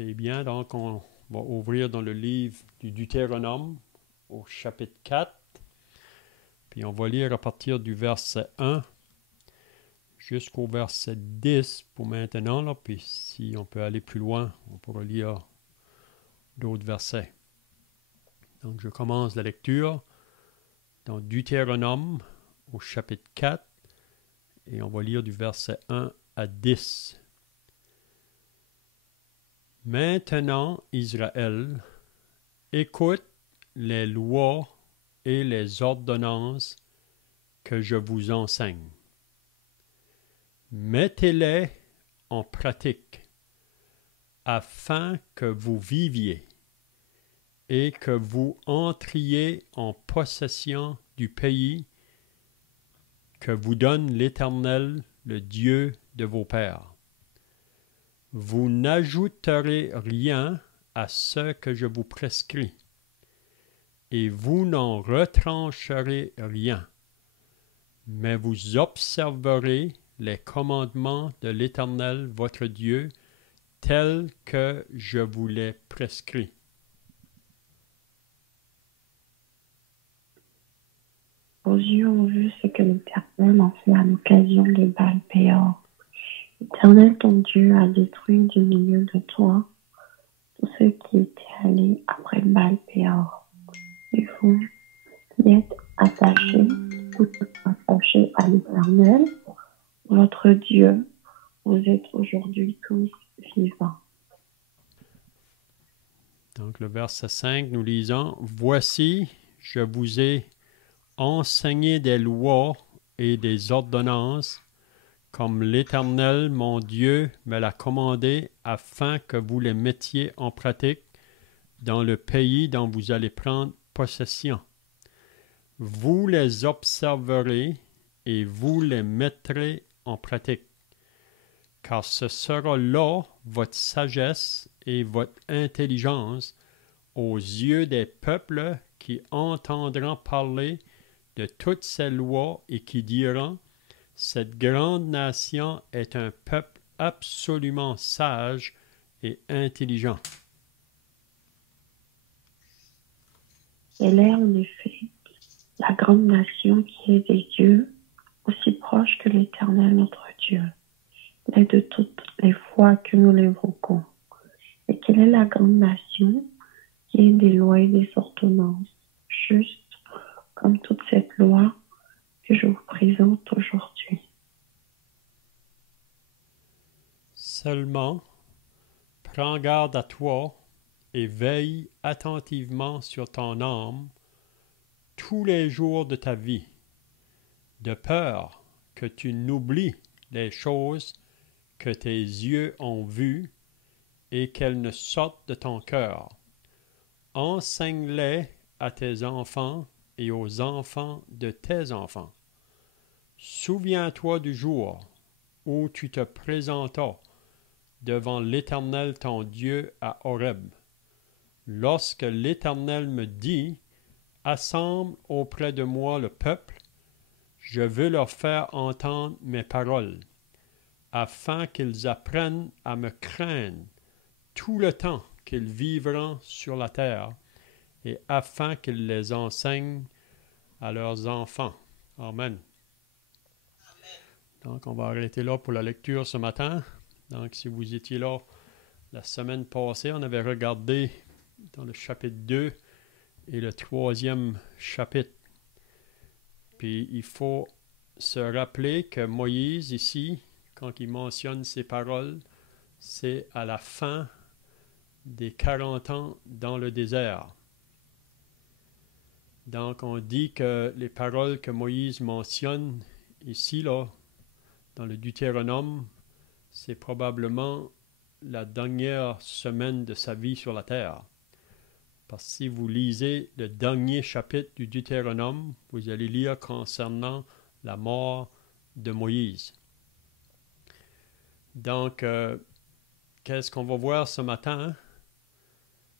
C'est bien, donc on va ouvrir dans le livre du Deutéronome au chapitre 4, puis on va lire à partir du verset 1 jusqu'au verset 10 pour maintenant, là, puis si on peut aller plus loin, on pourra lire d'autres versets. Donc je commence la lecture dans Deutéronome au chapitre 4 et on va lire du verset 1 à 10. Maintenant, Israël, écoute les lois et les ordonnances que je vous enseigne. Mettez-les en pratique afin que vous viviez et que vous entriez en possession du pays que vous donne l'Éternel, le Dieu de vos pères. Vous n'ajouterez rien à ce que je vous prescris, et vous n'en retrancherez rien, mais vous observerez les commandements de l'Éternel votre Dieu, tels que je vous les prescris. Vos yeux ont vu ce que l'Éternel a fait à l'occasion de Baal-Péor. L'Éternel, ton Dieu, a détruit du milieu de toi tous ceux qui étaient allés après Baal-Péor. Et vous qui êtes attachés, à l'Éternel, votre Dieu, vous êtes aujourd'hui tous vivants. Donc le verset 5, nous lisons, « Voici, je vous ai enseigné des lois et des ordonnances, comme l'Éternel, mon Dieu, me l'a commandé, afin que vous les mettiez en pratique dans le pays dont vous allez prendre possession. Vous les observerez et vous les mettrez en pratique, car ce sera là votre sagesse et votre intelligence aux yeux des peuples qui entendront parler de toutes ces lois et qui diront, cette grande nation est un peuple absolument sage et intelligent. » Elle est en effet la grande nation qui est des dieux, aussi proche que l'Éternel notre Dieu, l'est de toutes les fois que nous l'évoquons. Et quelle est la grande nation qui est des lois et des ordonnances, juste comme toute cette loi que je vous présente aujourd'hui. Seulement, prends garde à toi et veille attentivement sur ton âme tous les jours de ta vie, de peur que tu n'oublies les choses que tes yeux ont vues et qu'elles ne sortent de ton cœur. Enseigne-les à tes enfants et aux enfants de tes enfants. Souviens-toi du jour où tu te présentas devant l'Éternel ton Dieu à Horeb, lorsque l'Éternel me dit, « Assemble auprès de moi le peuple, je veux leur faire entendre mes paroles, afin qu'ils apprennent à me craindre tout le temps qu'ils vivront sur la terre, et afin qu'ils les enseignent à leurs enfants. » Amen. Donc, on va arrêter là pour la lecture ce matin. Donc, si vous étiez là la semaine passée, on avait regardé dans le chapitre 2 et le 3e chapitre. Puis, il faut se rappeler que Moïse, ici, quand il mentionne ces paroles, c'est à la fin des 40 ans dans le désert. Donc, on dit que les paroles que Moïse mentionne ici, là, dans le Deutéronome, c'est probablement la dernière semaine de sa vie sur la terre. Parce que si vous lisez le dernier chapitre du Deutéronome, vous allez lire concernant la mort de Moïse. Donc, qu'est-ce qu'on va voir ce matin?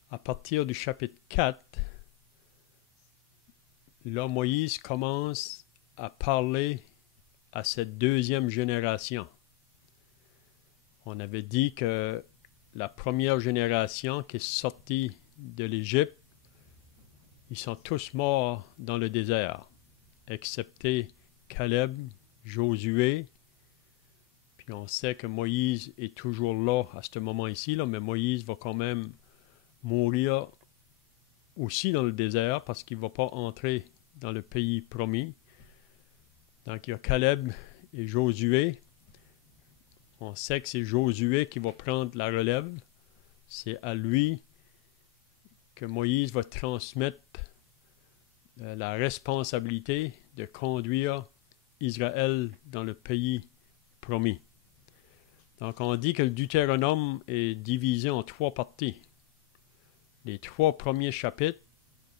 À partir du chapitre 4, là, Moïse commence à parler à cette deuxième génération. On avait dit que la première génération qui est sortie de l'Égypte, ils sont tous morts dans le désert, excepté Caleb, Josué. Puis on sait que Moïse est toujours là à ce moment ici, là, mais Moïse va quand même mourir aussi dans le désert parce qu'il ne va pas entrer dans le pays promis. Donc il y a Caleb et Josué. On sait que c'est Josué qui va prendre la relève. C'est à lui que Moïse va transmettre la responsabilité de conduire Israël dans le pays promis. Donc on dit que le Deutéronome est divisé en 3 parties. Les 3 premiers chapitres,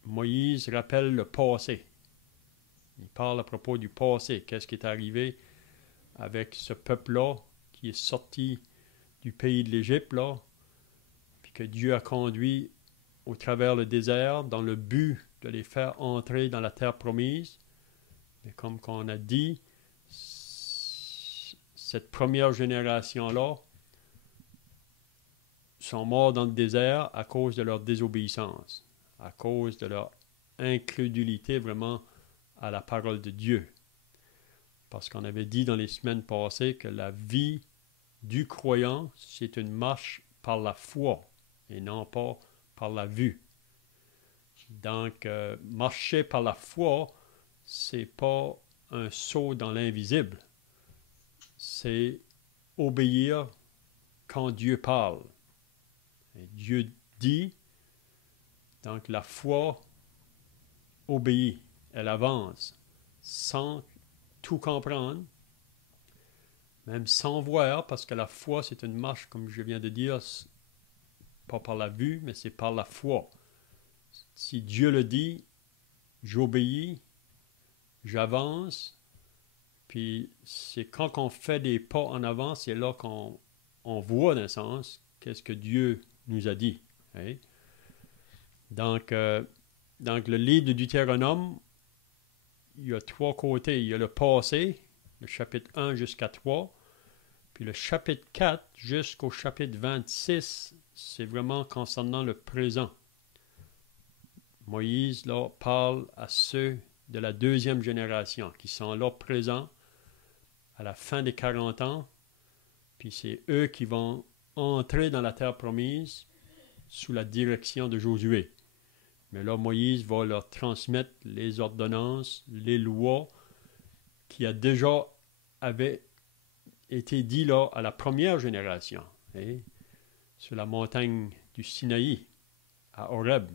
Moïse rappelle le passé. Il parle à propos du passé, qu'est-ce qui est arrivé avec ce peuple-là qui est sorti du pays de l'Égypte, là, puis que Dieu a conduit au travers le désert dans le but de les faire entrer dans la terre promise. Mais comme on a dit, cette première génération-là sont morts dans le désert à cause de leur désobéissance, à cause de leur incrédulité vraiment à la parole de Dieu. Parce qu'on avait dit dans les semaines passées que la vie du croyant, c'est une marche par la foi et non pas par la vue. Donc, marcher par la foi, c'est pas un saut dans l'invisible. C'est obéir quand Dieu parle. Et Dieu dit, donc la foi obéit, elle avance, sans tout comprendre, même sans voir, parce que la foi, c'est une marche, comme je viens de dire, pas par la vue, mais c'est par la foi. Si Dieu le dit, j'obéis, j'avance, puis c'est quand on fait des pas en avant, c'est là qu'on voit, d'un sens, qu'est-ce que Dieu nous a dit. Hein? Donc, le livre de Deutéronome, il y a 3 côtés. Il y a le passé, le chapitre 1 jusqu'à 3, puis le chapitre 4 jusqu'au chapitre 26, c'est vraiment concernant le présent. Moïse, là, parle à ceux de la 2e génération qui sont là présents à la fin des 40 ans, puis c'est eux qui vont entrer dans la terre promise sous la direction de Josué. Mais là, Moïse va leur transmettre les ordonnances, les lois qui a déjà avaient été dit là à la première génération, hein, sur la montagne du Sinaï, à Horeb.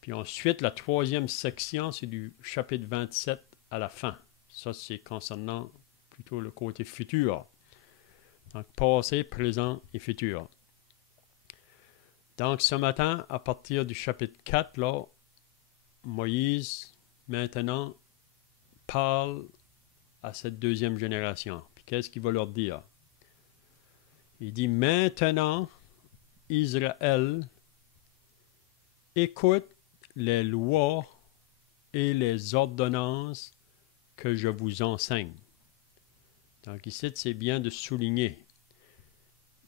Puis ensuite, la 3e section, c'est du chapitre 27 à la fin. Ça, c'est concernant plutôt le côté futur. Donc, passé, présent et futur. Donc, ce matin, à partir du chapitre 4, là, Moïse, maintenant, parle à cette 2e génération. Puis, qu'est-ce qu'il va leur dire? Il dit, maintenant, Israël, écoute les lois et les ordonnances que je vous enseigne. Donc ici, c'est bien de souligner.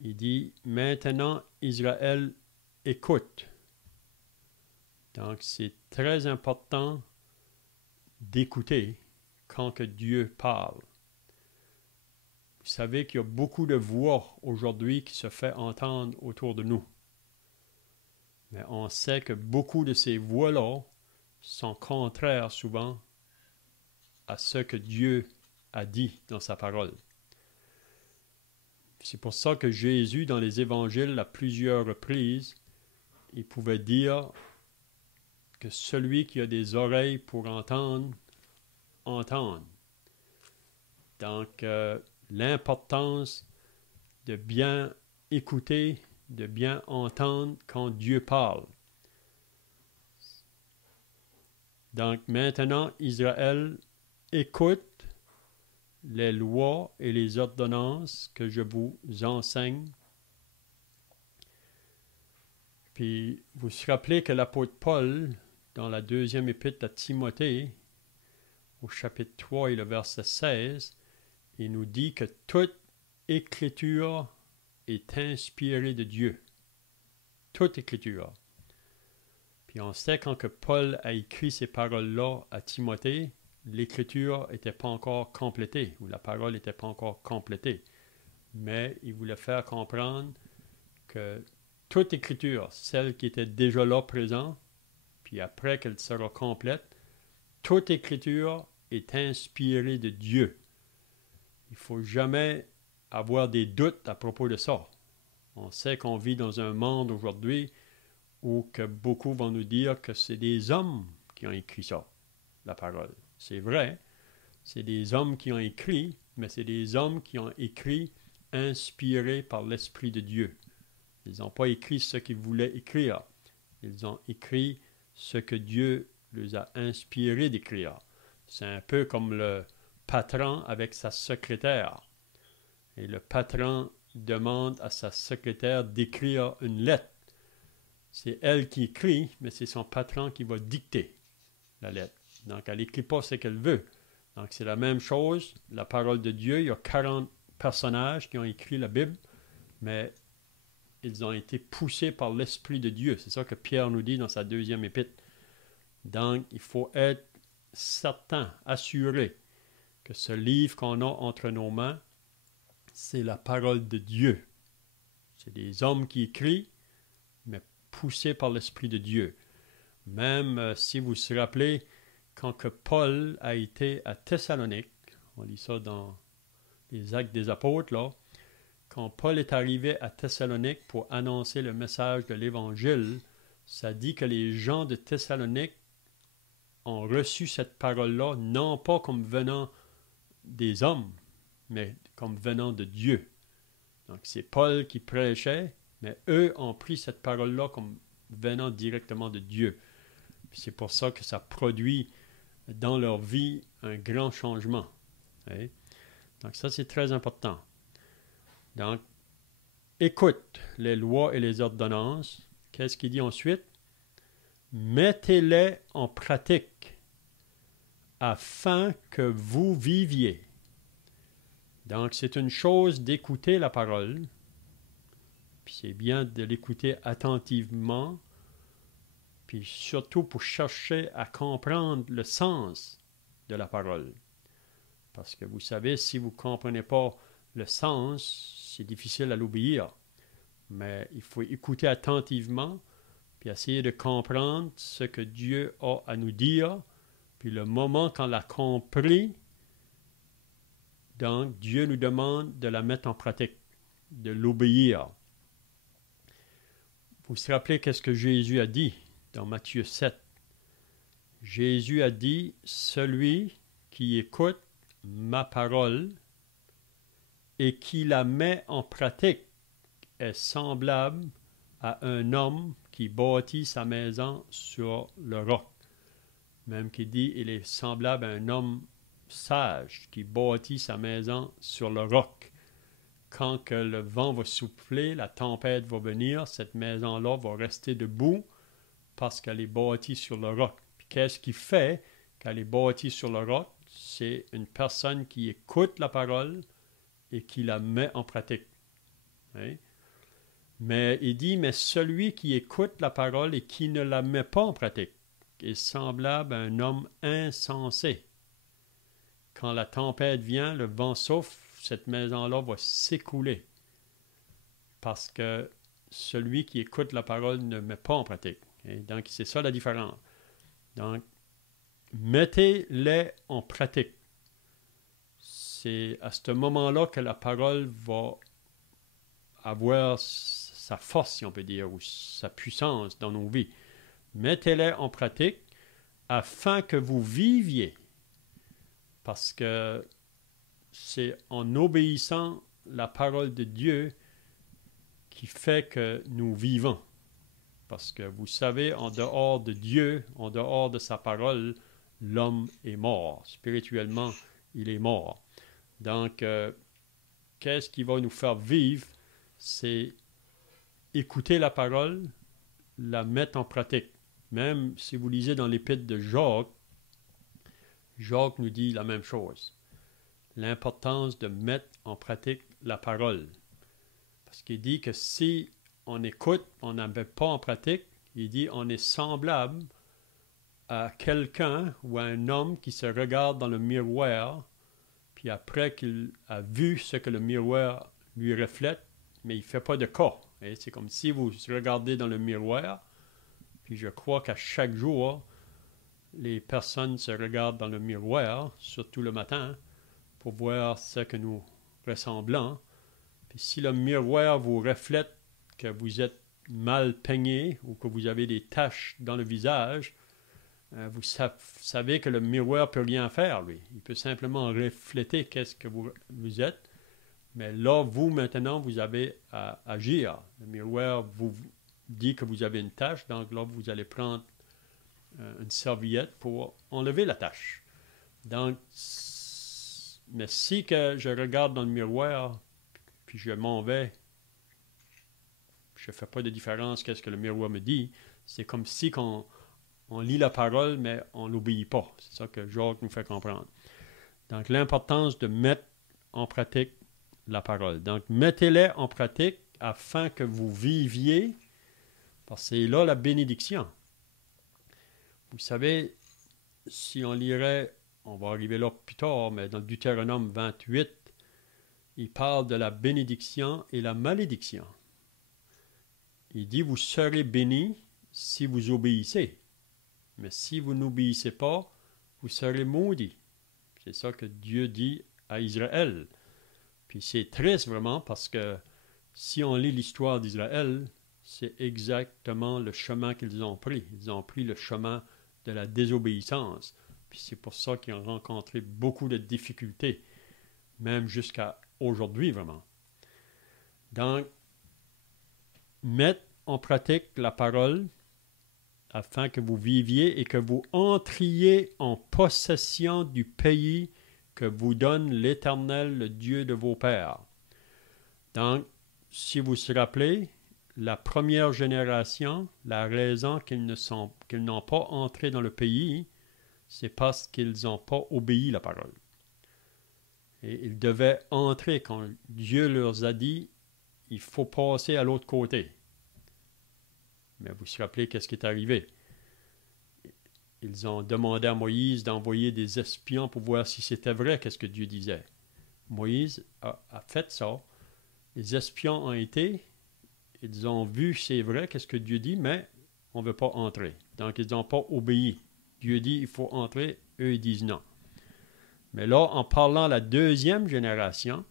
Il dit, maintenant, Israël, écoute. Donc c'est très important d'écouter quand que Dieu parle. Vous savez qu'il y a beaucoup de voix aujourd'hui qui se fait entendre autour de nous. Mais on sait que beaucoup de ces voix-là sont contraires souvent à ce que Dieu a dit dans sa parole. C'est pour ça que Jésus, dans les évangiles, à plusieurs reprises, il pouvait dire que celui qui a des oreilles pour entendre, entende. Donc, l'importance de bien écouter, de bien entendre quand Dieu parle. Donc maintenant, Israël, écoute les lois et les ordonnances que je vous enseigne. Puis vous vous rappelez que l'apôtre Paul, dans la 2e épître à Timothée, au chapitre 3 et le verset 16, il nous dit que toute écriture est inspirée de Dieu. Toute Écriture. Puis on sait quand que Paul a écrit ces paroles-là à Timothée, l'Écriture n'était pas encore complétée, ou la parole n'était pas encore complétée. Mais il voulait faire comprendre que toute Écriture, celle qui était déjà là présente, puis après qu'elle sera complète, toute Écriture est inspirée de Dieu. Il ne faut jamais avoir des doutes à propos de ça. On sait qu'on vit dans un monde aujourd'hui où que beaucoup vont nous dire que c'est des hommes qui ont écrit ça, la parole. C'est vrai, c'est des hommes qui ont écrit, mais c'est des hommes qui ont écrit inspirés par l'Esprit de Dieu. Ils n'ont pas écrit ce qu'ils voulaient écrire. Ils ont écrit ce que Dieu les a inspirés d'écrire. C'est un peu comme le patron avec sa secrétaire. Et le patron demande à sa secrétaire d'écrire une lettre. C'est elle qui écrit, mais c'est son patron qui va dicter la lettre. Donc, elle n'écrit pas ce qu'elle veut. Donc, c'est la même chose. La parole de Dieu, il y a 40 personnages qui ont écrit la Bible, mais ils ont été poussés par l'Esprit de Dieu. C'est ça que Pierre nous dit dans sa deuxième épître. Donc, il faut être certain, assuré, que ce livre qu'on a entre nos mains, c'est la parole de Dieu. C'est des hommes qui écrivent, mais poussés par l'Esprit de Dieu. Même si vous vous rappelez, quand que Paul a été à Thessalonique, on lit ça dans les Actes des Apôtres, là, quand Paul est arrivé à Thessalonique pour annoncer le message de l'Évangile, ça dit que les gens de Thessalonique ont reçu cette parole-là, non pas comme venant des hommes, mais comme venant de Dieu. Donc c'est Paul qui prêchait, mais eux ont pris cette parole-là comme venant directement de Dieu. Puis c'est pour ça que ça produit dans leur vie un grand changement. Okay? Donc ça, c'est très important. Donc, écoute les lois et les ordonnances. Qu'est-ce qu'il dit ensuite? Mettez-les en pratique afin que vous viviez. Donc, c'est une chose d'écouter la parole, puis c'est bien de l'écouter attentivement, puis surtout pour chercher à comprendre le sens de la parole. Parce que vous savez, si vous ne comprenez pas le sens, c'est difficile à l'obéir. Mais il faut écouter attentivement, puis essayer de comprendre ce que Dieu a à nous dire, puis le moment qu'on l'a compris, donc Dieu nous demande de la mettre en pratique, de l'obéir. Vous vous rappelez qu'est-ce que Jésus a dit dans Matthieu 7? Jésus a dit, « Celui qui écoute ma parole et qui la met en pratique est semblable à un homme qui bâtit sa maison sur le roc. » Même qu'il dit, il est semblable à un homme sage qui bâtit sa maison sur le roc. Quand que le vent va souffler, la tempête va venir, cette maison-là va rester debout parce qu'elle est bâtie sur le roc. Puis qu'est-ce qui fait qu'elle est bâtie sur le roc? C'est une personne qui écoute la parole et qui la met en pratique. Hein? Mais il dit, mais celui qui écoute la parole et qui ne la met pas en pratique est semblable à un homme insensé. Quand la tempête vient, le vent souffle, cette maison-là va s'écouler. Parce que celui qui écoute la parole ne met pas en pratique. Et donc, c'est ça la différence. Donc, mettez-les en pratique. C'est à ce moment-là que la parole va avoir sa force, si on peut dire, ou sa puissance dans nos vies. Mettez-les en pratique afin que vous viviez. Parce que c'est en obéissant la parole de Dieu qui fait que nous vivons. Parce que vous savez, en dehors de Dieu, en dehors de sa parole, l'homme est mort. Spirituellement, il est mort. Donc, qu'est-ce qui va nous faire vivre? C'est écouter la parole, la mettre en pratique. Même si vous lisez dans l'épître de Jacques, Jacques nous dit la même chose. L'importance de mettre en pratique la parole. Parce qu'il dit que si on écoute, on n'en met pas en pratique, il dit on est semblable à quelqu'un ou à un homme qui se regarde dans le miroir, puis après qu'il a vu ce que le miroir lui reflète, mais il ne fait pas de cas. Et c'est comme si vous regardez dans le miroir, puis je crois qu'à chaque jour, les personnes se regardent dans le miroir, surtout le matin, pour voir ce que nous ressemblons. Puis si le miroir vous reflète que vous êtes mal peigné ou que vous avez des taches dans le visage, vous savez que le miroir ne peut rien faire, lui. Il peut simplement refléter qu'est-ce que vous êtes. Mais là, vous, maintenant, vous avez à agir. Le miroir vous dit que vous avez une tache, donc là, vous allez prendre une serviette pour enlever la tache. Donc, mais si que je regarde dans le miroir, puis je m'en vais, je ne fais pas de différence qu'est-ce que le miroir me dit, c'est comme si on lit la parole, mais on n'obéit pas. C'est ça que Jacques nous fait comprendre. Donc, l'importance de mettre en pratique la parole. Donc, mettez-les en pratique afin que vous viviez, parce que c'est là la bénédiction. Vous savez, si on lirait, on va arriver là plus tard, mais dans le Deutéronome 28, il parle de la bénédiction et la malédiction. Il dit, vous serez bénis si vous obéissez. Mais si vous n'obéissez pas, vous serez maudits. C'est ça que Dieu dit à Israël. Puis c'est triste vraiment parce que si on lit l'histoire d'Israël, c'est exactement le chemin qu'ils ont pris. Ils ont pris le chemin de la désobéissance. Puis c'est pour ça qu'ils ont rencontré beaucoup de difficultés, même jusqu'à aujourd'hui vraiment. Donc, mettre en pratique la parole afin que vous viviez et que vous entriez en possession du pays que vous donne l'Éternel, le Dieu de vos pères. Donc, si vous vous rappelez, la première génération, la raison qu'ils n'ont pas entré dans le pays, c'est parce qu'ils n'ont pas obéi la parole. Et ils devaient entrer quand Dieu leur a dit, il faut passer à l'autre côté. Mais vous vous rappelez qu'est-ce qui est arrivé? Ils ont demandé à Moïse d'envoyer des espions pour voir si c'était vrai, qu'est-ce que Dieu disait. Moïse a fait ça. Les espions ont été, ils ont vu c'est vrai, qu'est-ce que Dieu dit, mais on ne veut pas entrer. Donc, ils n'ont pas obéi. Dieu dit, il faut entrer, eux, ils disent non. Mais là, en parlant de la deuxième génération,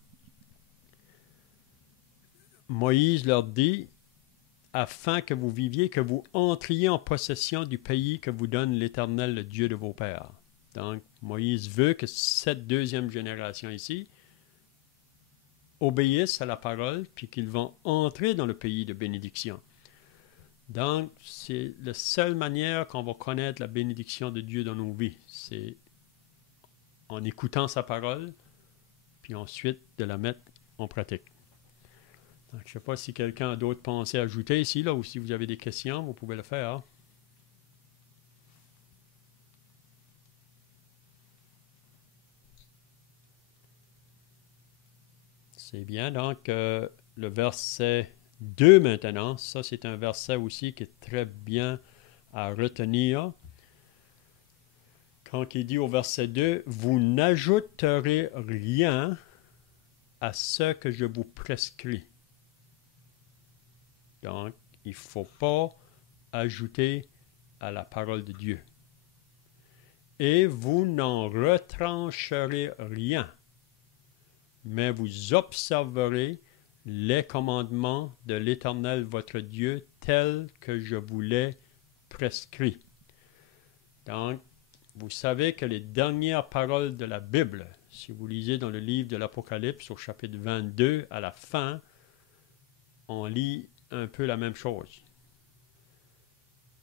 Moïse leur dit, afin que vous viviez, que vous entriez en possession du pays que vous donne l'Éternel, le Dieu de vos pères. Donc, Moïse veut que cette deuxième génération ici obéissent à la parole, puis qu'ils vont entrer dans le pays de bénédiction. Donc, c'est la seule manière qu'on va connaître la bénédiction de Dieu dans nos vies. C'est en écoutant sa parole, puis ensuite de la mettre en pratique. Donc, je ne sais pas si quelqu'un a d'autres pensées à ajouter ici, là, ou si vous avez des questions, vous pouvez le faire. C'est bien. Donc, le verset 2 maintenant, ça c'est un verset aussi qui est très bien à retenir. Quand il dit au verset 2, « Vous n'ajouterez rien à ce que je vous prescris. » Donc, il ne faut pas ajouter à la parole de Dieu. « Et vous n'en retrancherez rien, mais vous observerez les commandements de l'Éternel votre Dieu tels que je vous les prescris. » Donc, vous savez que les dernières paroles de la Bible, si vous lisez dans le livre de l'Apocalypse au chapitre 22, à la fin, on lit un peu la même chose.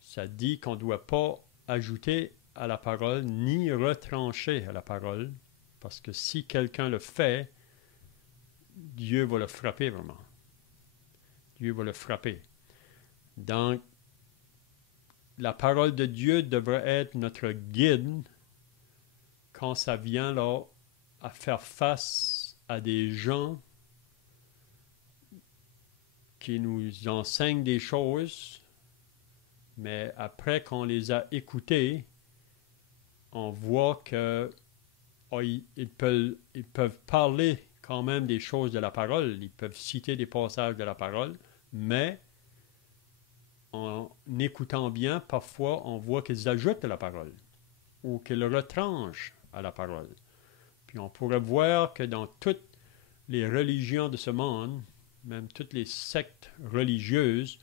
Ça dit qu'on ne doit pas ajouter à la parole ni retrancher à la parole, parce que si quelqu'un le fait, Dieu va le frapper vraiment. Dieu va le frapper. Donc, la parole de Dieu devrait être notre guide quand ça vient là à faire face à des gens qui nous enseignent des choses, mais après qu'on les a écoutés, on voit que ils peuvent parler quand même des choses de la parole, ils peuvent citer des passages de la parole, mais en écoutant bien, parfois on voit qu'ils ajoutent de la parole ou qu'ils retranchent à la parole. Puis on pourrait voir que dans toutes les religions de ce monde, même toutes les sectes religieuses,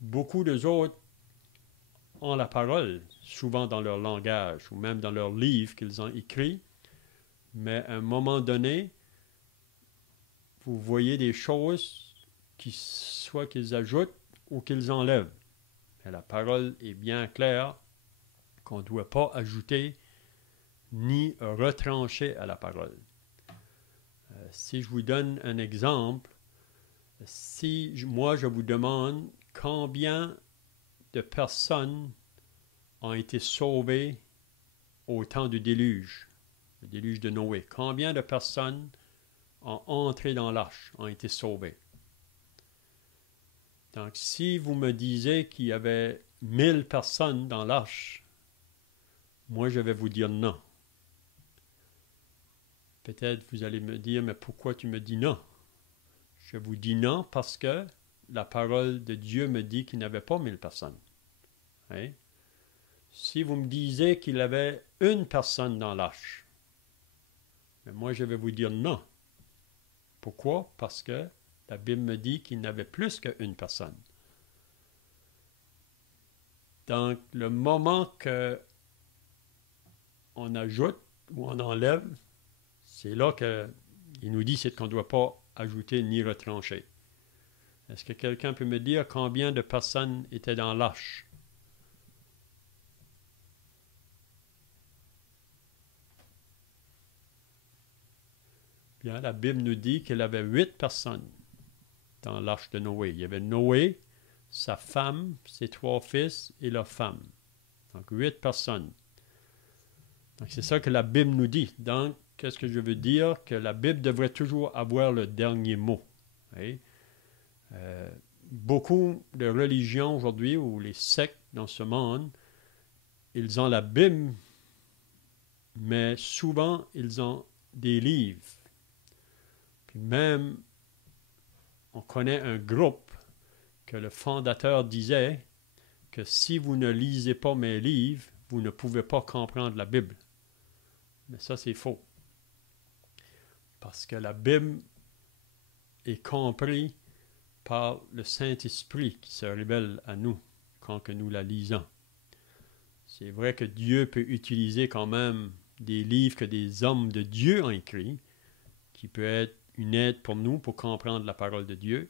beaucoup d'eux autres ont la parole, souvent dans leur langage ou même dans leurs livres qu'ils ont écrits, mais à un moment donné, vous voyez des choses qui soit qu'ils ajoutent ou qu'ils enlèvent. Mais la parole est bien claire qu'on ne doit pas ajouter ni retrancher à la parole. Si je vous donne un exemple, si moi je vous demande combien de personnes ont été sauvées au temps du déluge, le déluge de Noé, combien de personnes ont entré dans l'arche, ont été sauvées? Donc, si vous me disiez qu'il y avait 1000 personnes dans l'arche, moi, je vais vous dire non. Peut-être vous allez me dire, mais pourquoi tu me dis non? Je vous dis non parce que la parole de Dieu me dit qu'il n'y avait pas 1000 personnes. Hein? Si vous me disiez qu'il y avait une personne dans l'arche, mais moi, je vais vous dire non. Pourquoi? Parce que la Bible me dit qu'il n'y avait plus qu'une personne. Donc, le moment qu'on ajoute ou on enlève, c'est là qu'il nous dit c'est qu'on ne doit pas ajouter ni retrancher. Est-ce que quelqu'un peut me dire combien de personnes étaient dans l'arche? Bien, la Bible nous dit qu'il y avait 8 personnes dans l'arche de Noé. Il y avait Noé, sa femme, ses 3 fils et leur femme. Donc 8 personnes. Donc c'est ça que la Bible nous dit. Donc, qu'est-ce que je veux dire? Que la Bible devrait toujours avoir le dernier mot. Oui? Beaucoup de religions aujourd'hui, ou les sectes dans ce monde, ils ont la Bible, mais souvent ils ont des livres. Puis même, on connaît un groupe que le fondateur disait que si vous ne lisez pas mes livres, vous ne pouvez pas comprendre la Bible. Mais ça, c'est faux. Parce que la Bible est comprise par le Saint-Esprit qui se révèle à nous quand que nous la lisons. C'est vrai que Dieu peut utiliser quand même des livres que des hommes de Dieu ont écrits, qui peut être une aide pour nous pour comprendre la parole de Dieu,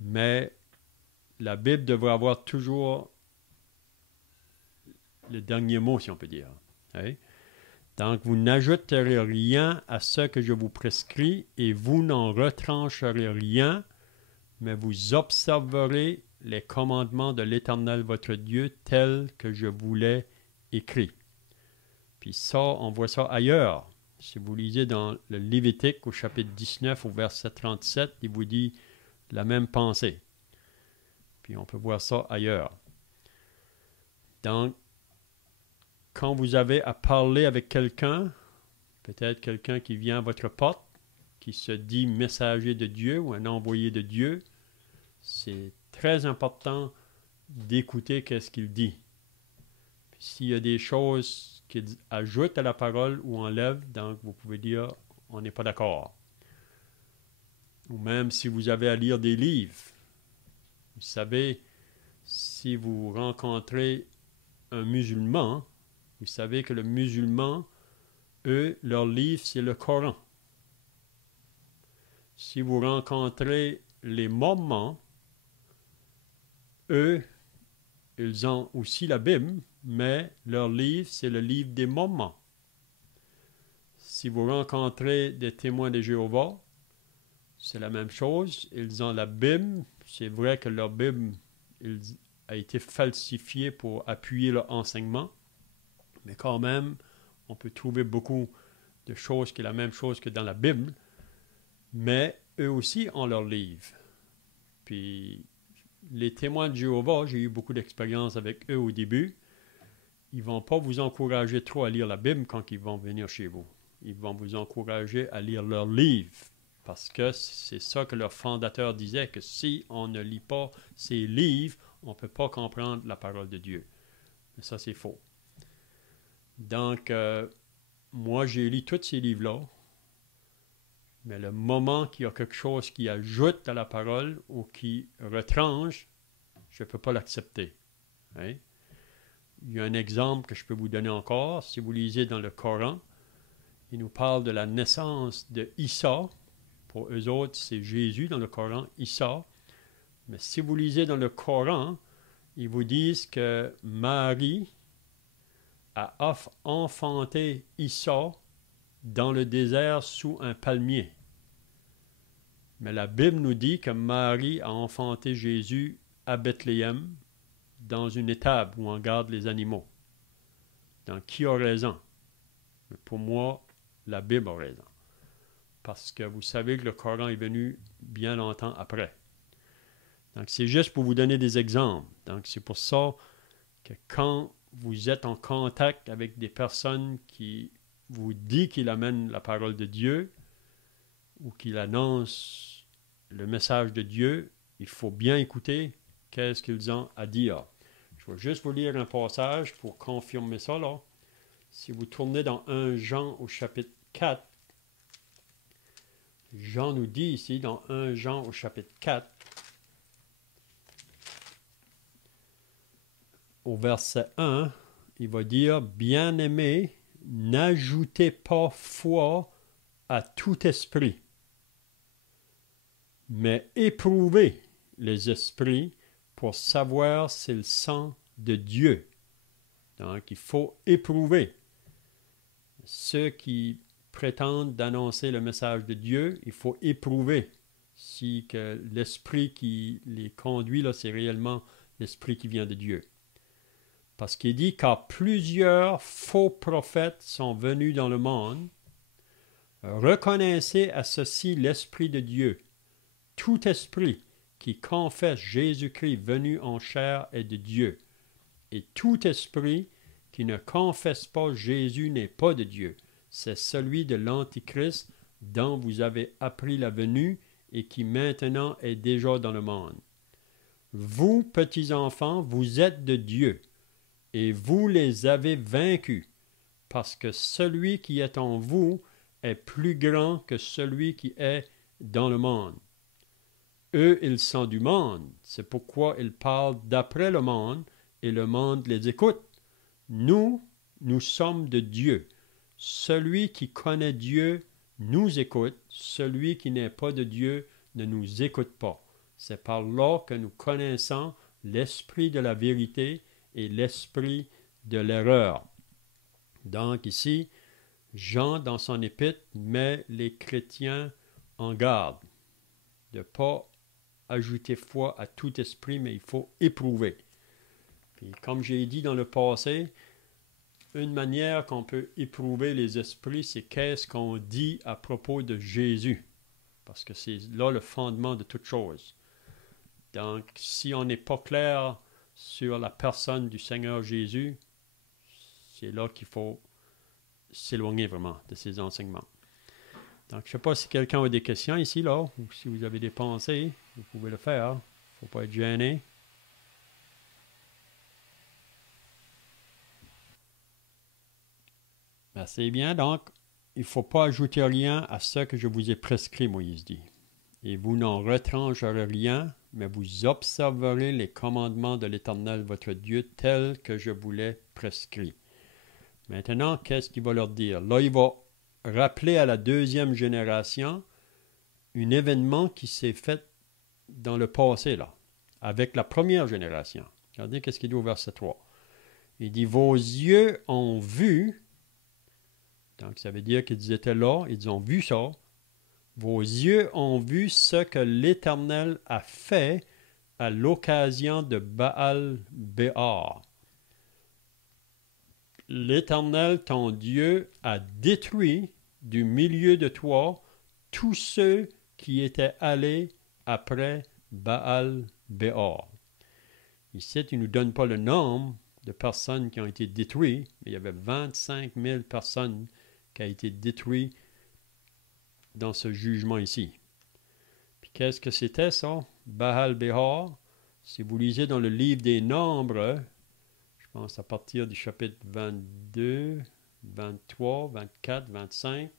mais la Bible devrait avoir toujours le dernier mot, si on peut dire. Hein? Donc, vous n'ajouterez rien à ce que je vous prescris et vous n'en retrancherez rien, mais vous observerez les commandements de l'Éternel votre Dieu tels que je vous l'ai écrit. Puis ça, on voit ça ailleurs. Si vous lisez dans le Lévitique au chapitre 19 au verset 37, il vous dit la même pensée. Puis on peut voir ça ailleurs. Donc, quand vous avez à parler avec quelqu'un, peut-être quelqu'un qui vient à votre porte, qui se dit messager de Dieu ou un envoyé de Dieu, c'est très important d'écouter qu'est-ce qu'il dit. Puis s'il y a des choses qu'il ajoute à la parole ou enlève, donc vous pouvez dire on n'est pas d'accord. Ou même si vous avez à lire des livres, vous savez, si vous rencontrez un musulman, vous savez que le musulman, eux, leur livre, c'est le Coran. Si vous rencontrez les Mormons, eux, ils ont aussi la Bible, mais leur livre, c'est le livre des Mormons. Si vous rencontrez des témoins de Jéhovah, c'est la même chose. Ils ont la Bible. C'est vrai que leur Bible a été falsifiée pour appuyer leur enseignement, mais quand même, on peut trouver beaucoup de choses qui sont la même chose que dans la Bible, mais eux aussi ont leur livre. Puis les témoins de Jéhovah, j'ai eu beaucoup d'expérience avec eux au début, ils ne vont pas vous encourager trop à lire la Bible quand ils vont venir chez vous. Ils vont vous encourager à lire leurs livres, parce que c'est ça que leur fondateur disait, que si on ne lit pas ces livres, on ne peut pas comprendre la parole de Dieu. Mais ça, c'est faux. Donc, moi, j'ai lu tous ces livres-là, mais le moment qu'il y a quelque chose qui ajoute à la parole ou qui retranche, je ne peux pas l'accepter. Hein? Il y a un exemple que je peux vous donner encore. Si vous lisez dans le Coran, il nous parle de la naissance de Issa. Pour eux autres, c'est Jésus dans le Coran, Issa. Mais si vous lisez dans le Coran, ils vous disent que Marie a enfanté Issa dans le désert sous un palmier. Mais la Bible nous dit que Marie a enfanté Jésus à Bethléem, dans une étable où on garde les animaux. Donc, qui a raison? Mais pour moi, la Bible a raison. Parce que vous savez que le Coran est venu bien longtemps après. Donc, c'est juste pour vous donner des exemples. Donc, c'est pour ça que quand vous êtes en contact avec des personnes qui vous disent qu'ils amènent la parole de Dieu ou qu'ils annoncent le message de Dieu, il faut bien écouter qu'est-ce qu'ils ont à dire. Je vais juste vous lire un passage pour confirmer ça, là. Si vous tournez dans 1 Jean au chapitre 4, Jean nous dit ici, dans 1 Jean au chapitre 4, au verset 1, il va dire, « Bien-aimés, n'ajoutez pas foi à tout esprit, mais éprouvez les esprits pour savoir s'ils sont de Dieu. » Donc, il faut éprouver. Ceux qui prétendent d'annoncer le message de Dieu, il faut éprouver si que l'esprit qui les conduit, là, c'est réellement l'esprit qui vient de Dieu. Parce qu'il dit, car plusieurs faux prophètes sont venus dans le monde, reconnaissez à ceci l'Esprit de Dieu. Tout esprit qui confesse Jésus-Christ venu en chair est de Dieu. Et tout esprit qui ne confesse pas Jésus n'est pas de Dieu. C'est celui de l'Antichrist dont vous avez appris la venue et qui maintenant est déjà dans le monde. Vous, petits enfants, vous êtes de Dieu, et vous les avez vaincus, parce que celui qui est en vous est plus grand que celui qui est dans le monde. Eux, ils sont du monde, c'est pourquoi ils parlent d'après le monde, et le monde les écoute. Nous sommes de Dieu. Celui qui connaît Dieu nous écoute, celui qui n'est pas de Dieu ne nous écoute pas. C'est par là que nous connaissons l'esprit de la vérité et l'esprit de l'erreur. Donc ici, Jean, dans son épître, met les chrétiens en garde de ne pas ajouter foi à tout esprit, mais il faut éprouver. Puis, comme j'ai dit dans le passé, une manière qu'on peut éprouver les esprits, c'est qu'est-ce qu'on dit à propos de Jésus. Parce que c'est là le fondement de toute chose. Donc, si on n'est pas clair sur la personne du Seigneur Jésus, c'est là qu'il faut s'éloigner vraiment de ses enseignements. Donc, je ne sais pas si quelqu'un a des questions ici, là, ou si vous avez des pensées, vous pouvez le faire. Il ne faut pas être gêné. Ben, c'est bien, donc, il ne faut pas ajouter rien à ce que je vous ai prescrit, Moïse dit. Et vous n'en retrancherez rien, mais vous observerez les commandements de l'Éternel, votre Dieu, tels que je vous l'ai prescrit. Maintenant, qu'est-ce qu'il va leur dire? Là, il va rappeler à la deuxième génération un événement qui s'est fait dans le passé, là, avec la première génération. Regardez qu'est-ce qu'il dit au verset 3. Il dit, vos yeux ont vu, donc ça veut dire qu'ils étaient là, ils ont vu ça. Vos yeux ont vu ce que l'Éternel a fait à l'occasion de Baal-Béar. L'Éternel, ton Dieu, a détruit du milieu de toi tous ceux qui étaient allés après Baal-Béor. Ici, il ne nous donne pas le nombre de personnes qui ont été détruites, mais il y avait 25 000 personnes qui ont été détruites dans ce jugement ici. Puis qu'est-ce que c'était ça? Baal-Béor, si vous lisez dans le livre des Nombres, je pense à partir du chapitre 22, 23, 24, 25,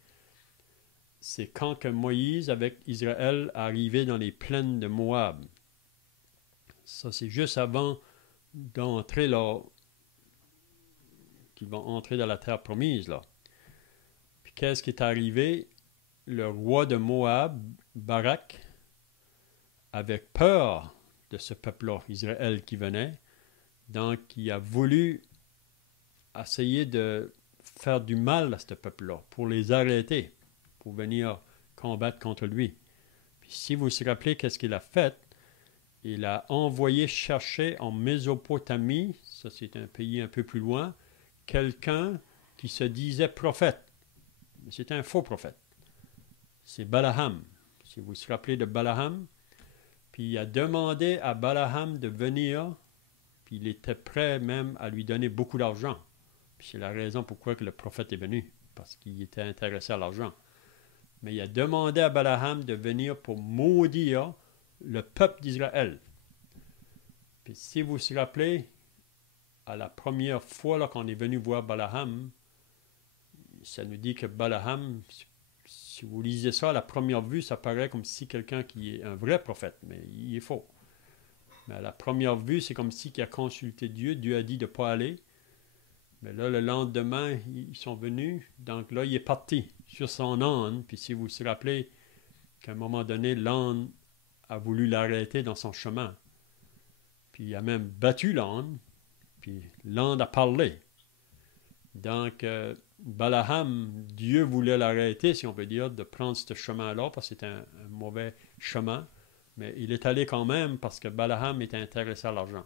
c'est quand que Moïse avec Israël arrivait dans les plaines de Moab. Ça, c'est juste avant d'entrer là, qu'ils vont entrer dans la terre promise, là. Puis qu'est-ce qui est arrivé? Le roi de Moab, Barak, avait peur de ce peuple-là, Israël qui venait. Donc, il a voulu essayer de faire du mal à ce peuple-là, pour les arrêter, pour venir combattre contre lui. Puis si vous vous rappelez, qu'est-ce qu'il a fait? Il a envoyé chercher en Mésopotamie, ça c'est un pays un peu plus loin, quelqu'un qui se disait prophète. Mais c'était un faux prophète. C'est Balaam. Si vous vous rappelez de Balaam, puis il a demandé à Balaam de venir, puis il était prêt même à lui donner beaucoup d'argent. Puis c'est la raison pourquoi que le prophète est venu, parce qu'il était intéressé à l'argent. Mais il a demandé à Balaam de venir pour maudire le peuple d'Israël. Puis si vous vous rappelez, à la première fois là, qu'on est venu voir Balaam, ça nous dit que Balaam, si vous lisez ça à la première vue, ça paraît comme si quelqu'un qui est un vrai prophète, mais il est faux. Mais à la première vue, c'est comme si il a consulté Dieu, Dieu a dit de ne pas aller. Mais là, le lendemain, ils sont venus, donc là, il est parti sur son âne, puis si vous vous rappelez qu'à un moment donné, l'âne a voulu l'arrêter dans son chemin. Puis il a même battu l'âne, puis l'âne a parlé. Donc, Balaam, Dieu voulait l'arrêter, si on peut dire, de prendre ce chemin-là, parce que c'était un mauvais chemin. Mais il est allé quand même parce que Balaam était intéressé à l'argent.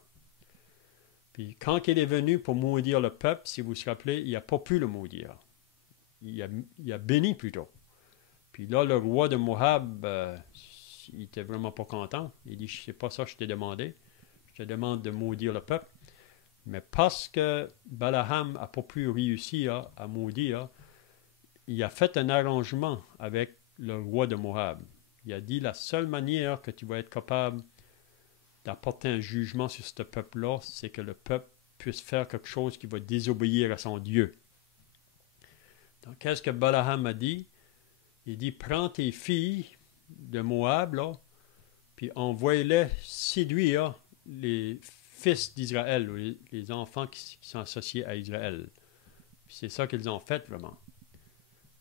Puis quand il est venu pour maudire le peuple, si vous vous rappelez, il n'a pas pu le maudire. Il a béni plutôt. Puis là, le roi de Moab, il n'était vraiment pas content. Il dit, c'est pas ça que je t'ai demandé. Je te demande de maudire le peuple. Mais parce que Balaam n'a pas pu réussir à maudire, il a fait un arrangement avec le roi de Moab. Il a dit, la seule manière que tu vas être capable d'apporter un jugement sur ce peuple-là, c'est que le peuple puisse faire quelque chose qui va désobéir à son Dieu. Donc, qu'est-ce que Balaam a dit? Il dit, prends tes filles de Moab, là, puis envoie-les séduire les fils d'Israël, ou les enfants qui sont associés à Israël. Puis c'est ça qu'ils ont fait, vraiment.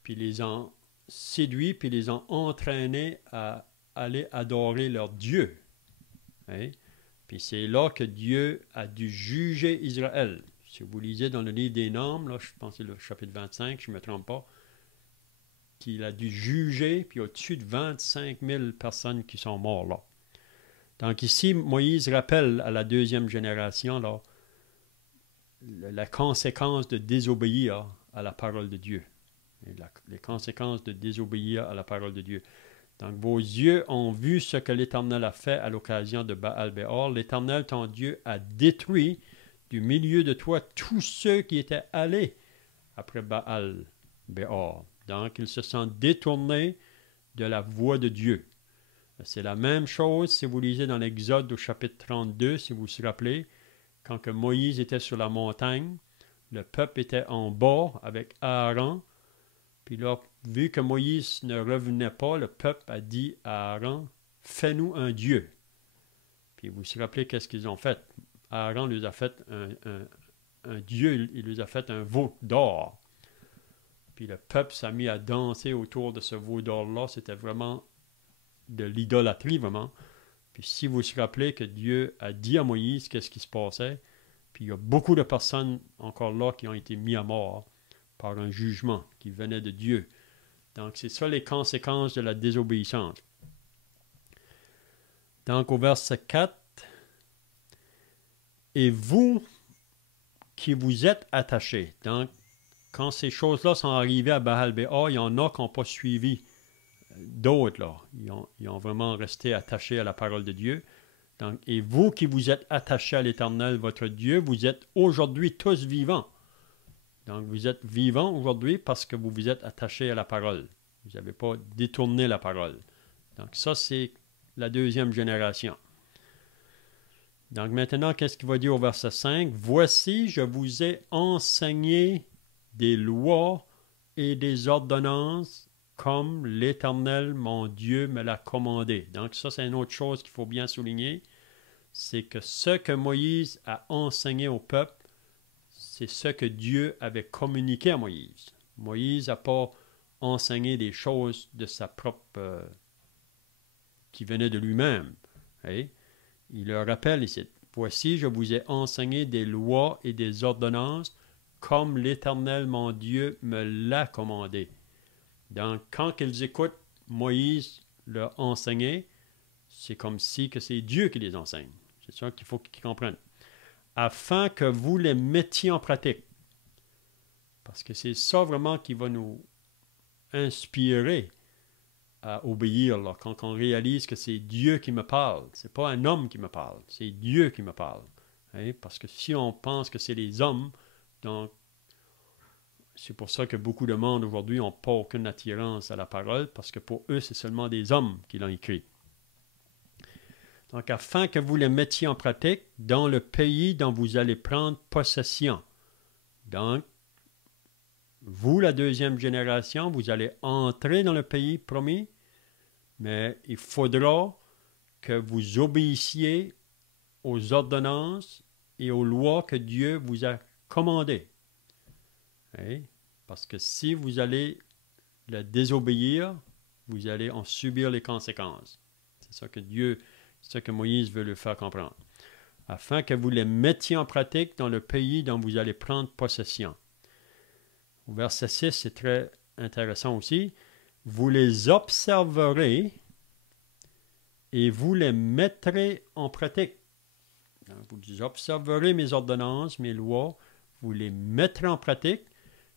Puis ils les ont séduits, puis ils les ont entraînés à aller adorer leur Dieu. Hein? Puis c'est là que Dieu a dû juger Israël. Si vous lisez dans le livre des Nombres, là, je pense que c'est le chapitre 25, je ne me trompe pas, qu'il a dû juger, puis au-dessus de 25 000 personnes qui sont mortes là. Donc ici, Moïse rappelle à la deuxième génération là, la conséquence de désobéir à la parole de Dieu. Les conséquences de désobéir à la parole de Dieu. Donc, vos yeux ont vu ce que l'Éternel a fait à l'occasion de Baal-Béor. L'Éternel, ton Dieu, a détruit du milieu de toi tous ceux qui étaient allés après Baal-Béor. Donc, ils se sont détournés de la voie de Dieu. C'est la même chose si vous lisez dans l'Exode au chapitre 32, si vous vous rappelez, quand que Moïse était sur la montagne, le peuple était en bas avec Aaron. Puis là, vu que Moïse ne revenait pas, le peuple a dit à Aaron, « Fais-nous un Dieu. » Puis vous vous rappelez qu'est-ce qu'ils ont fait? Aaron lui a fait un Dieu, il lui a fait un veau d'or. Puis le peuple s'est mis à danser autour de ce veau d'or-là. C'était vraiment de l'idolâtrie, vraiment. Puis si vous vous rappelez que Dieu a dit à Moïse qu'est-ce qui se passait, puis il y a beaucoup de personnes encore là qui ont été mis à mort par un jugement qui venait de Dieu. Donc, c'est ça les conséquences de la désobéissance. Donc, au verset 4, « Et vous qui vous êtes attachés. » Donc, quand ces choses-là sont arrivées à Baal-Béor, il y en a qui n'ont pas suivi d'autres, là. Ils ont vraiment resté attachés à la parole de Dieu. Donc, et vous qui vous êtes attachés à l'Éternel, votre Dieu, vous êtes aujourd'hui tous vivants. Donc, vous êtes vivants aujourd'hui parce que vous vous êtes attachés à la parole. Vous n'avez pas détourné la parole. Donc, ça, c'est la deuxième génération. Donc, maintenant, qu'est-ce qu'il va dire au verset 5? « Voici, je vous ai enseigné des lois et des ordonnances comme l'Éternel, mon Dieu, me l'a commandé. » Donc, ça, c'est une autre chose qu'il faut bien souligner. C'est que ce que Moïse a enseigné au peuple, c'est ce que Dieu avait communiqué à Moïse. Moïse n'a pas enseigné des choses de sa propre... qui venaient de lui-même. Hey? Il leur rappelle ici, « Voici, je vous ai enseigné des lois et des ordonnances comme l'Éternel, mon Dieu, me l'a commandé. » Donc, quand ils écoutent Moïse leur enseigner, c'est comme si que c'est Dieu qui les enseigne. C'est ça qu'il faut qu'ils comprennent. Afin que vous les mettiez en pratique. Parce que c'est ça vraiment qui va nous inspirer à obéir là, quand on réalise que c'est Dieu qui me parle. C'est pas un homme qui me parle, c'est Dieu qui me parle. Hein? Parce que si on pense que c'est les hommes, donc c'est pour ça que beaucoup de monde aujourd'hui n'ont pas aucune attirance à la parole, parce que pour eux, c'est seulement des hommes qui l'ont écrit. Donc, afin que vous les mettiez en pratique dans le pays dont vous allez prendre possession. Donc, vous, la deuxième génération, vous allez entrer dans le pays promis, mais il faudra que vous obéissiez aux ordonnances et aux lois que Dieu vous a commandées. Hein? Parce que si vous allez le désobéir, vous allez en subir les conséquences. C'est ça que Dieu, c'est ça que Moïse veut le faire comprendre. Afin que vous les mettiez en pratique dans le pays dont vous allez prendre possession. Au verset 6, c'est très intéressant aussi. Vous les observerez et vous les mettrez en pratique. Donc, vous observerez mes ordonnances, mes lois, vous les mettrez en pratique.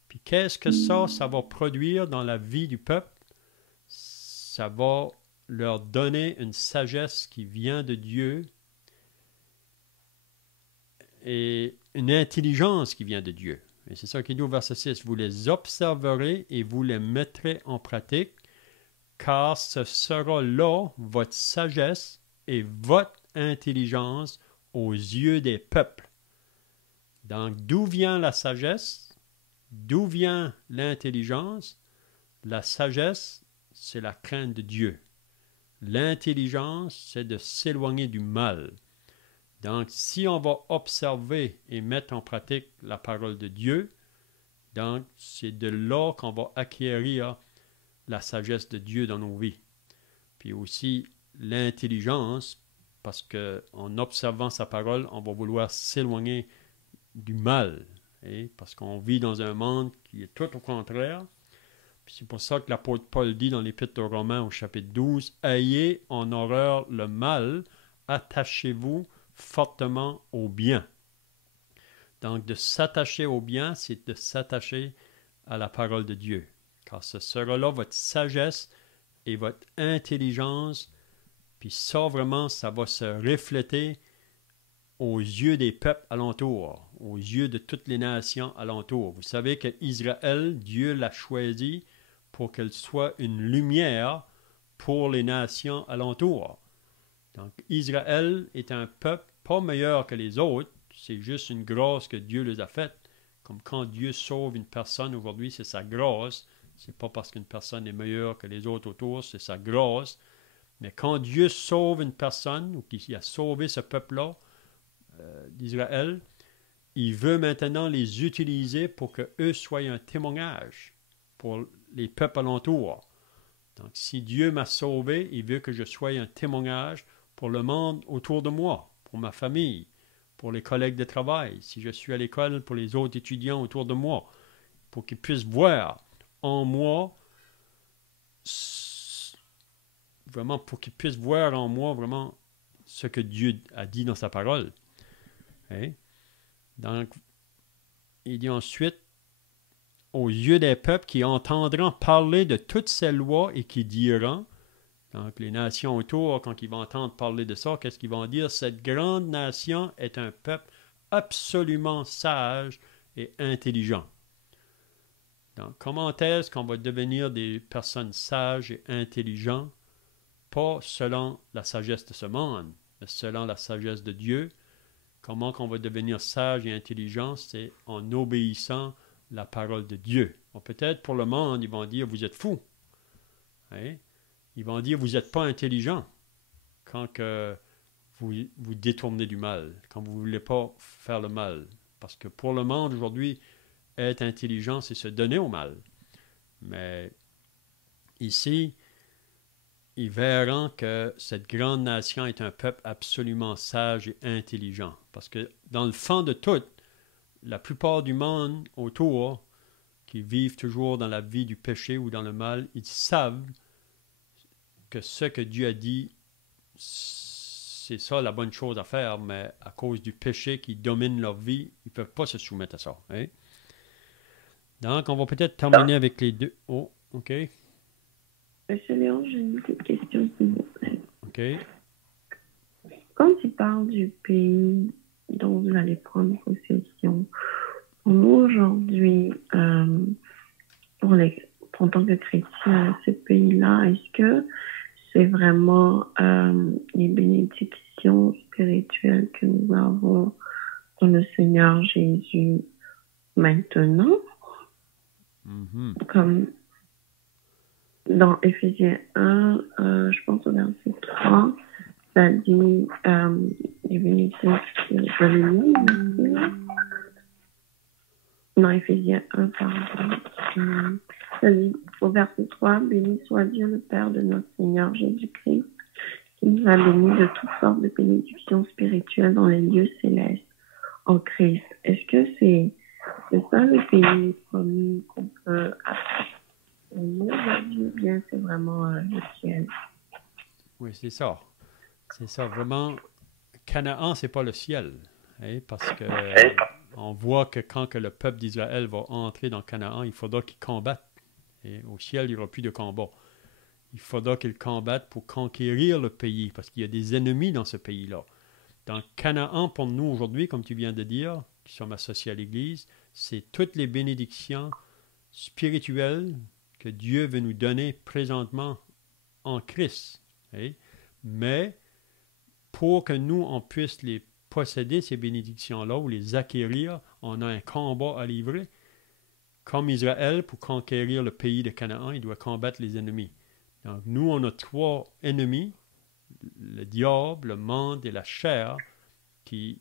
Puis qu'est-ce que ça va produire dans la vie du peuple? Ça va leur donner une sagesse qui vient de Dieu et une intelligence qui vient de Dieu. Et c'est ça qu'il dit au verset 6. Vous les observerez et vous les mettrez en pratique, car ce sera là votre sagesse et votre intelligence aux yeux des peuples. Donc, d'où vient la sagesse? D'où vient l'intelligence? La sagesse, c'est la crainte de Dieu. L'intelligence, c'est de s'éloigner du mal. Donc, si on va observer et mettre en pratique la parole de Dieu, donc c'est de là qu'on va acquérir la sagesse de Dieu dans nos vies. Puis aussi l'intelligence, parce qu'en observant sa parole, on va vouloir s'éloigner du mal. Parce qu'on vit dans un monde qui est tout au contraire. Puis c'est pour ça que l'apôtre Paul dit dans l'Épître aux Romains au chapitre 12, « Ayez en horreur le mal, attachez-vous fortement au bien. » Donc, de s'attacher au bien, c'est de s'attacher à la parole de Dieu. Car ce sera là votre sagesse et votre intelligence. Puis ça, vraiment, ça va se refléter aux yeux des peuples alentours, aux yeux de toutes les nations alentours. Vous savez qu'Israël, Dieu l'a choisi pour qu'elle soit une lumière pour les nations alentours. Donc, Israël est un peuple pas meilleur que les autres, c'est juste une grâce que Dieu les a faite. Comme quand Dieu sauve une personne aujourd'hui, c'est sa grâce. C'est pas parce qu'une personne est meilleure que les autres autour, c'est sa grâce. Mais quand Dieu sauve une personne, ou qu'il a sauvé ce peuple-là, d'Israël, il veut maintenant les utiliser pour qu'eux soient un témoignage pour les peuples alentours. Donc, si Dieu m'a sauvé, il veut que je sois un témoignage pour le monde autour de moi, pour ma famille, pour les collègues de travail, si je suis à l'école, pour les autres étudiants autour de moi, pour qu'ils puissent voir en moi, vraiment pour qu'ils puissent voir en moi vraiment ce que Dieu a dit dans sa parole. Hein? Donc, il dit ensuite, aux yeux des peuples qui entendront parler de toutes ces lois et qui diront, donc les nations autour, quand ils vont entendre parler de ça, qu'est-ce qu'ils vont dire? Cette grande nation est un peuple absolument sage et intelligent. Donc, comment est-ce qu'on va devenir des personnes sages et intelligentes? Pas selon la sagesse de ce monde, mais selon la sagesse de Dieu. Comment qu'on va devenir sage et intelligent? C'est en obéissant la parole de Dieu. Bon, peut-être pour le monde, ils vont dire, vous êtes fous. Hein? Ils vont dire, vous n'êtes pas intelligent quand que vous détournez du mal, quand vous ne voulez pas faire le mal. Parce que pour le monde, aujourd'hui, être intelligent, c'est se donner au mal. Mais ici, ils verront que cette grande nation est un peuple absolument sage et intelligent. Parce que dans le fond de tout, la plupart du monde autour, qui vivent toujours dans la vie du péché ou dans le mal, ils savent que ce que Dieu a dit, c'est ça la bonne chose à faire, mais à cause du péché qui domine leur vie, ils ne peuvent pas se soumettre à ça. Hein? Donc, on va peut-être terminer avec les deux. Oh, OK. Monsieur Léon, j'ai une petite question, s'il vous plaît. OK. Quand tu parles du pays dont vous allez prendre possession, pour nous aujourd'hui, en tant que chrétiens, ce pays-là, est-ce que c'est vraiment les bénédictions spirituelles que nous avons dans le Seigneur Jésus maintenant? Comme dans Éphésiens 1, je pense au verset 3, ça dit les bénédictions spirituelles. Non, Éphésiens 1, pardon. Ça dit au verset 3, béni soit Dieu le Père de notre Seigneur Jésus-Christ, qui nous a bénis de toutes sortes de bénédictions spirituelles dans les lieux célestes en Christ. Est-ce que c'est ça le pays promis qu'on peut aujourd'hui, bien c'est vraiment le ciel? Oui, c'est ça. C'est ça, vraiment. Canaan, c'est pas le ciel. Hein, parce que on voit que quand que le peuple d'Israël va entrer dans Canaan, il faudra qu'il combatte. Et au ciel, il n'y aura plus de combat. Il faudra qu'il combatte pour conquérir le pays, parce qu'il y a des ennemis dans ce pays-là. Dans Canaan, pour nous aujourd'hui, comme tu viens de dire, qui sommes associés à l'Église, c'est toutes les bénédictions spirituelles que Dieu veut nous donner présentement en Christ. Hein? Mais pour que nous, on puisse les posséder, ces bénédictions-là, ou les acquérir, on a un combat à livrer. Comme Israël, pour conquérir le pays de Canaan, il doit combattre les ennemis. Donc, nous, on a 3 ennemis, le diable, le monde et la chair, qui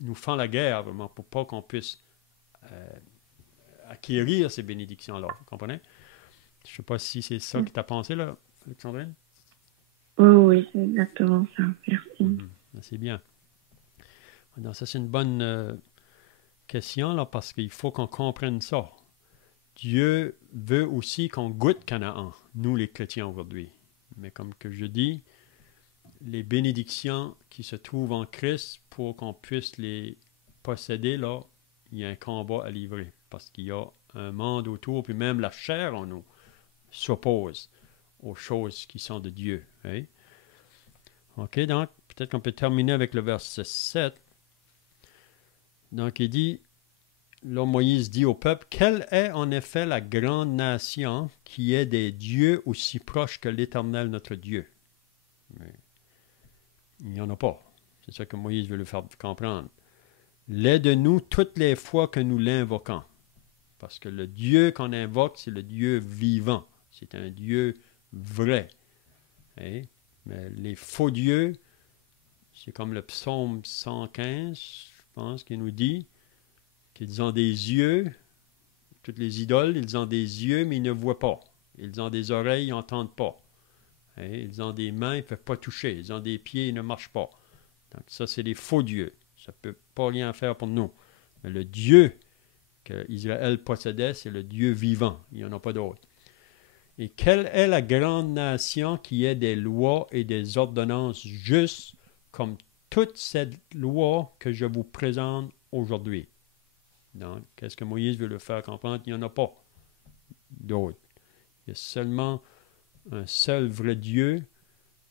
nous font la guerre, vraiment, pour pas qu'on puisse acquérir ces bénédictions-là. Vous comprenez? Je ne sais pas si c'est ça que tu as pensé, là, Alexandrine? Oui, c'est exactement ça. Merci. C'est bien. Donc, ça, c'est une bonne question, là, parce qu'il faut qu'on comprenne ça. Dieu veut aussi qu'on goûte Canaan, nous les chrétiens aujourd'hui. Mais comme que je dis, les bénédictions qui se trouvent en Christ, pour qu'on puisse les posséder, là, il y a un combat à livrer. Parce qu'il y a un monde autour, puis même la chair en nous s'oppose aux choses qui sont de Dieu. Hein? OK, donc, peut-être qu'on peut terminer avec le verset 7. Donc, il dit, là, Moïse dit au peuple, « Quelle est en effet la grande nation qui est des dieux aussi proches que l'Éternel notre Dieu? » Mais il n'y en a pas. C'est ça que Moïse veut lui faire comprendre. « L'est de nous toutes les fois que nous l'invoquons. » Parce que le Dieu qu'on invoque, c'est le Dieu vivant. C'est un Dieu vrai. Hein? Mais les faux dieux, c'est comme le psaume 115, je pense, qui nous dit qu'ils ont des yeux, toutes les idoles, ils ont des yeux, mais ils ne voient pas. Ils ont des oreilles, ils n'entendent pas. Hein? Ils ont des mains, ils ne peuvent pas toucher. Ils ont des pieds, ils ne marchent pas. Donc ça, c'est des faux dieux. Ça ne peut pas rien faire pour nous. Mais le Dieu qu'Israël possédait, c'est le Dieu vivant. Il n'y en a pas d'autre. Et quelle est la grande nation qui ait des lois et des ordonnances justes comme toutes ces lois que je vous présente aujourd'hui? Donc, qu'est-ce que Moïse veut le faire comprendre? Il n'y en a pas d'autres. Il y a seulement un seul vrai Dieu,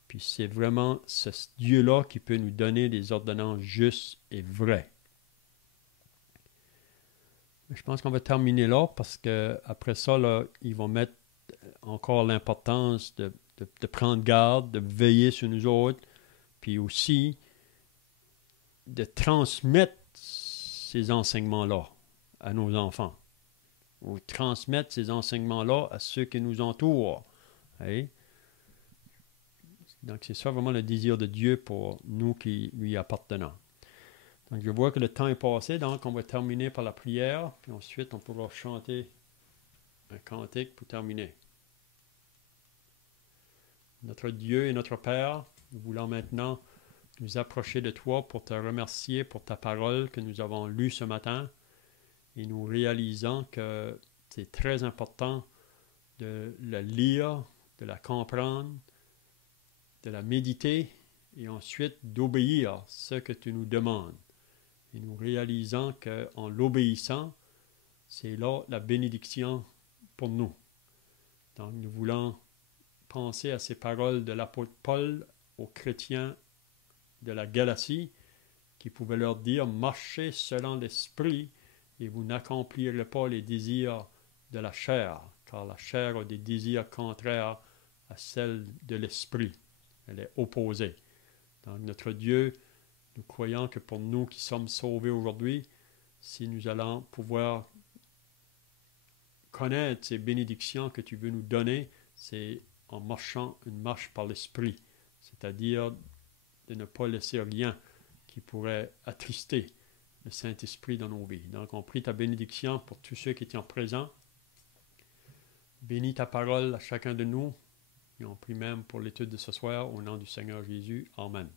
puis c'est vraiment ce Dieu-là qui peut nous donner des ordonnances justes et vraies. Je pense qu'on va terminer là parce qu'après ça, là, ils vont mettre encore l'importance de prendre garde, de veiller sur nous autres, puis aussi de transmettre ces enseignements-là à nos enfants, ou transmettre ces enseignements-là à ceux qui nous entourent. Hein? Donc, c'est ça vraiment le désir de Dieu pour nous qui lui appartenons. Donc, je vois que le temps est passé, donc on va terminer par la prière, puis ensuite on pourra chanter un cantique pour terminer. Notre Dieu et notre Père, nous voulons maintenant nous approcher de toi pour te remercier pour ta parole que nous avons lue ce matin et nous réalisons que c'est très important de la lire, de la comprendre, de la méditer et ensuite d'obéir ce que tu nous demandes. Et nous réalisons qu'en l'obéissant, c'est là la bénédiction pour nous. Donc nous voulons penser à ces paroles de l'apôtre Paul aux chrétiens de la Galatie qui pouvait leur dire « Marchez selon l'esprit et vous n'accomplirez pas les désirs de la chair, car la chair a des désirs contraires à celles de l'esprit. Elle est opposée. » Donc notre Dieu, nous croyons que pour nous qui sommes sauvés aujourd'hui, si nous allons pouvoir connaître ces bénédictions que tu veux nous donner, c'est en marchant une marche par l'esprit, c'est-à-dire de ne pas laisser rien qui pourrait attrister le Saint-Esprit dans nos vies. Donc, on prie ta bénédiction pour tous ceux qui étaient présents. Bénis ta parole à chacun de nous. Et on prie même pour l'étude de ce soir au nom du Seigneur Jésus. Amen.